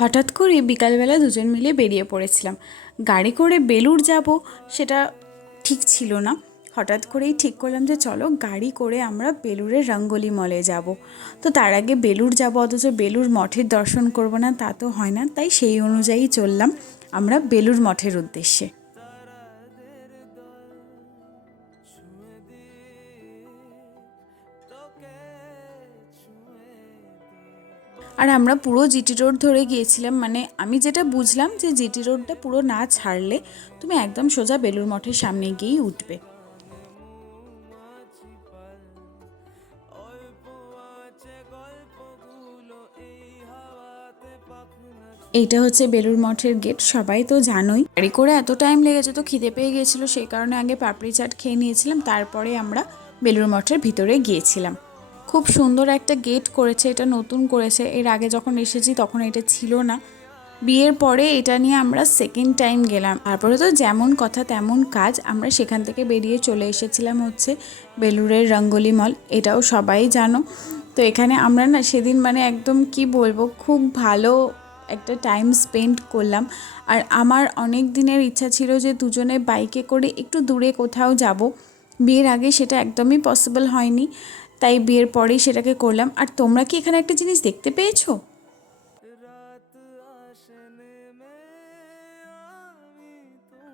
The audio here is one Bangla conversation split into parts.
হঠাৎ করে বিকালবেলা দুজন মিলে বেরিয়ে পড়েছিলাম। গাড়ি করে বেলুর যাব সেটা ঠিক ছিল না। হঠাৎ করেই ঠিক করলাম যে চলো গাড়ি করে আমরা বেলুরের রঙ্গোলি মলে যাব। তো তার আগে বেলুর যাব, অথচ বেলুর মঠের দর্শন করব না, তা তো হয় না। তাই সেই অনুযায়ী চললাম আমরা বেলুর মঠের উদ্দেশ্যে। আর আমরা পুরো জিটি রোড ধরে গিয়েছিলাম মানে আমি যেটা বুঝলাম যে জিটি রোডটা পুরো না ছাড়লে তুমি একদম সোজা বেলুর মঠের সামনে গিয়েই উঠবে। এইটা হচ্ছে বেলুর মঠের গেট, সবাই তো জানোই। গাড়ি করে এত টাইম লেগেছে তো খিদে পেয়ে গিয়েছিল, সেই কারণে আগে পাপড়ি চাট খেয়ে নিয়েছিলাম, তারপরে আমরা বেলুর মঠের ভিতরে গিয়েছিলাম। খুব সুন্দর একটা গেট করেছে, এটা নতুন করেছে। এর আগে যখন এসেছি তখন এটা ছিল না। বিয়ের পরে এটা নিয়ে আমরা সেকেন্ড টাইম গেলাম। তারপরে তো যেমন কথা তেমন কাজ, আমরা সেখান থেকে বেরিয়ে চলে এসেছিলাম হচ্ছে বেলুরের রঙ্গোলি মল এটাও সবাই জানো। তো এখানে আমরা না সেদিন মানে একদম কি বলব, খুব ভালো একটা টাইম স্পেন্ড করলাম। আর আমার অনেক দিনের ইচ্ছা ছিল যে দুজনে বাইকে করে একটু দূরে কোথাও যাব। বিয়ের আগে সেটা একদমই পসিবল হয়নি। তাই বিয়ের পরেই সেটাকে করলাম। আর তোমরা কি এখানে একটা জিনিস দেখতে পেয়েছ?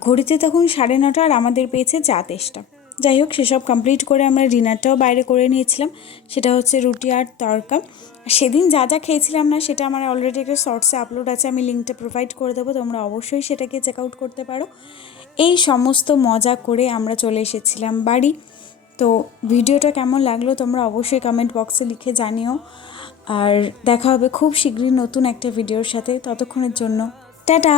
ঘড়িতে তখন সাড়ে নটা আর আমাদের পেয়েছে চা তেষ্টা। যাই হোক, সেসব কমপ্লিট করে আমরা ডিনারটাও বাইরে করে নিয়েছিলাম। সেটা হচ্ছে রুটি আর তরকা সেদিন যা যা খেয়েছিলাম না, সেটা আমার অলরেডি একটা শর্টসে আপলোড আছে, আমি লিঙ্কটা প্রোভাইড করে দেবো। তোমরা অবশ্যই সেটাকে চেক আউট করতে পারো। এই সমস্ত মজা করে আমরা চলে এসেছিলাম বাড়ি। তো ভিডিওটা কেমন লাগল তোমরা অবশ্যই কমেন্ট বক্সে লিখে জানিও। আর দেখা হবে খুব শীঘ্রই নতুন একটা ভিডিওর সাথে। ততক্ষণের জন্য, টাটা!